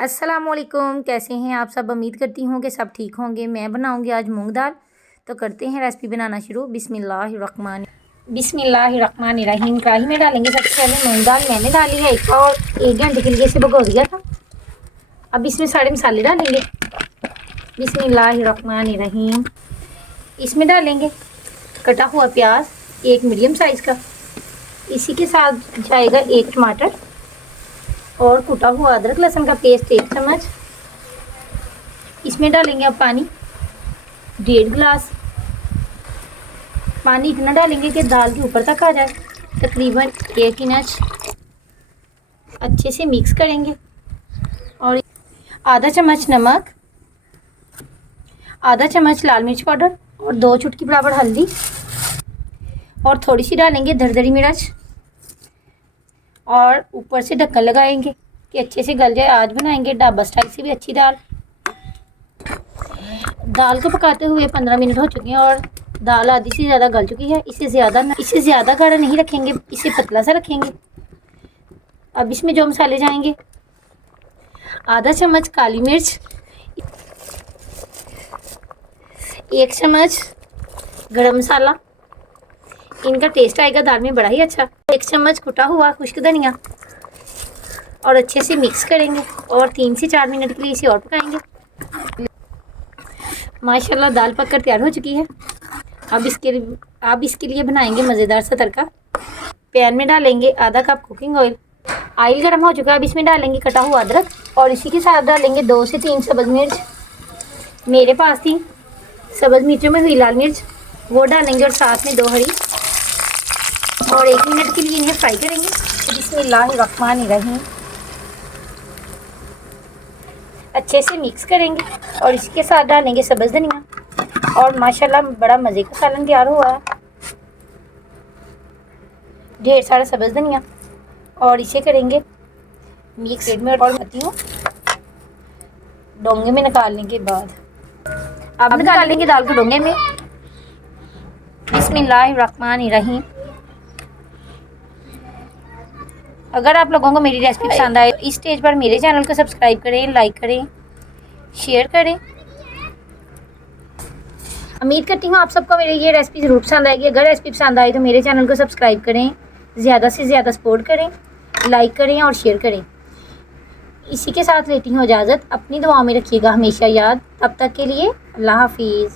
अस्सलामुअलैकुम, कैसे हैं आप सब। उम्मीद करती हूँ कि सब ठीक होंगे। मैं बनाऊँगी आज मूंग दाल। तो करते हैं रेसिपी बनाना शुरू। बिस्मिल्लाहिर्रहमानिर्रहीम। कढ़ाई में डालेंगे सबसे पहले मूंग दाल। मैंने डाली है एक घंटे के लिए इसे भिगो दिया था। अब इसमें सारे मसाले डालेंगे। बिस्मिल्लाहिर्रहमानिर्रहीम। इसमें डालेंगे कटा हुआ प्याज एक मीडियम साइज़ का। इसी के साथ जाएगा एक टमाटर और कुटा हुआ अदरक लहसुन का पेस्ट 1 चम्मच। इसमें डालेंगे अब पानी 1.5 गिलास। पानी इतना डालेंगे कि दाल के ऊपर तक आ जाए, तकरीबन 1 इंच। अच्छे से मिक्स करेंगे और आधा चम्मच नमक, आधा चम्मच लाल मिर्च पाउडर और 2 चुटकी बराबर हल्दी और थोड़ी सी डालेंगे दरदरी मिर्च और ऊपर से ढक्कन लगाएंगे कि अच्छे से गल जाए। आज बनाएंगे ढाबा स्टाइल से भी अच्छी दाल। दाल को पकाते हुए 15 मिनट हो चुके हैं और दाल आधी से ज़्यादा गल चुकी है। इसे ज़्यादा गाढ़ा नहीं रखेंगे, इसे पतला सा रखेंगे। अब इसमें जो मसाले जाएंगे, आधा चम्मच काली मिर्च, 1 चम्मच गरम मसाला, इनका टेस्ट आएगा दाल में बड़ा ही अच्छा। 1 चम्मच कुटा हुआ खुश्क धनिया और अच्छे से मिक्स करेंगे और 3 से 4 मिनट के लिए इसे और पकाएंगे। माशाल्लाह दाल पककर तैयार हो चुकी है। अब इसके लिए बनाएंगे मज़ेदार सा तड़का। पैन में डालेंगे आधा कप कुकिंग ऑयल। ऑयल गर्म हो चुका है। अब इसमें डालेंगे कटा हुआ अदरक और इसी के साथ डालेंगे 2 से 3 सब्ज़ मिर्च। मेरे पास थी सब्ज़ मिर्चों में हुई लाल मिर्च, वो डालेंगे और साथ में 2 हरी और 1 मिनट के लिए इन्हें फ्राई करेंगे। बिस्मिल्लाहिर्रहमानिर्रहीम। अच्छे से मिक्स करेंगे और इसके साथ डालेंगे सब्ज़ धनिया और माशाल्लाह बड़ा मज़े का सालन तैयार हुआ है। ढेर सारा सब्ज़ धनिया और इसे करेंगे मिक्स। प्लेट में और खाती हूँ डोंगे में निकालने के बाद। अब निकालेंगे दाल को डोंगे में। बिस्मिल्लाहिर्रहमानिर्रहीम। अगर आप लोगों को मेरी रेसिपी पसंद आए तो इस स्टेज पर मेरे चैनल को सब्सक्राइब करें, लाइक करें, शेयर करें। उम्मीद करती हूँ आप सबको मेरी ये रेसिपी ज़रूर पसंद आएगी। अगर रेसिपी पसंद आए तो मेरे चैनल को सब्सक्राइब करें, ज़्यादा से ज़्यादा सपोर्ट करें, लाइक करें और शेयर करें। इसी के साथ लेती हूँ इजाज़त। अपनी दुआओं में रखिएगा हमेशा याद। तब तक के लिए अल्लाह हाफिज़।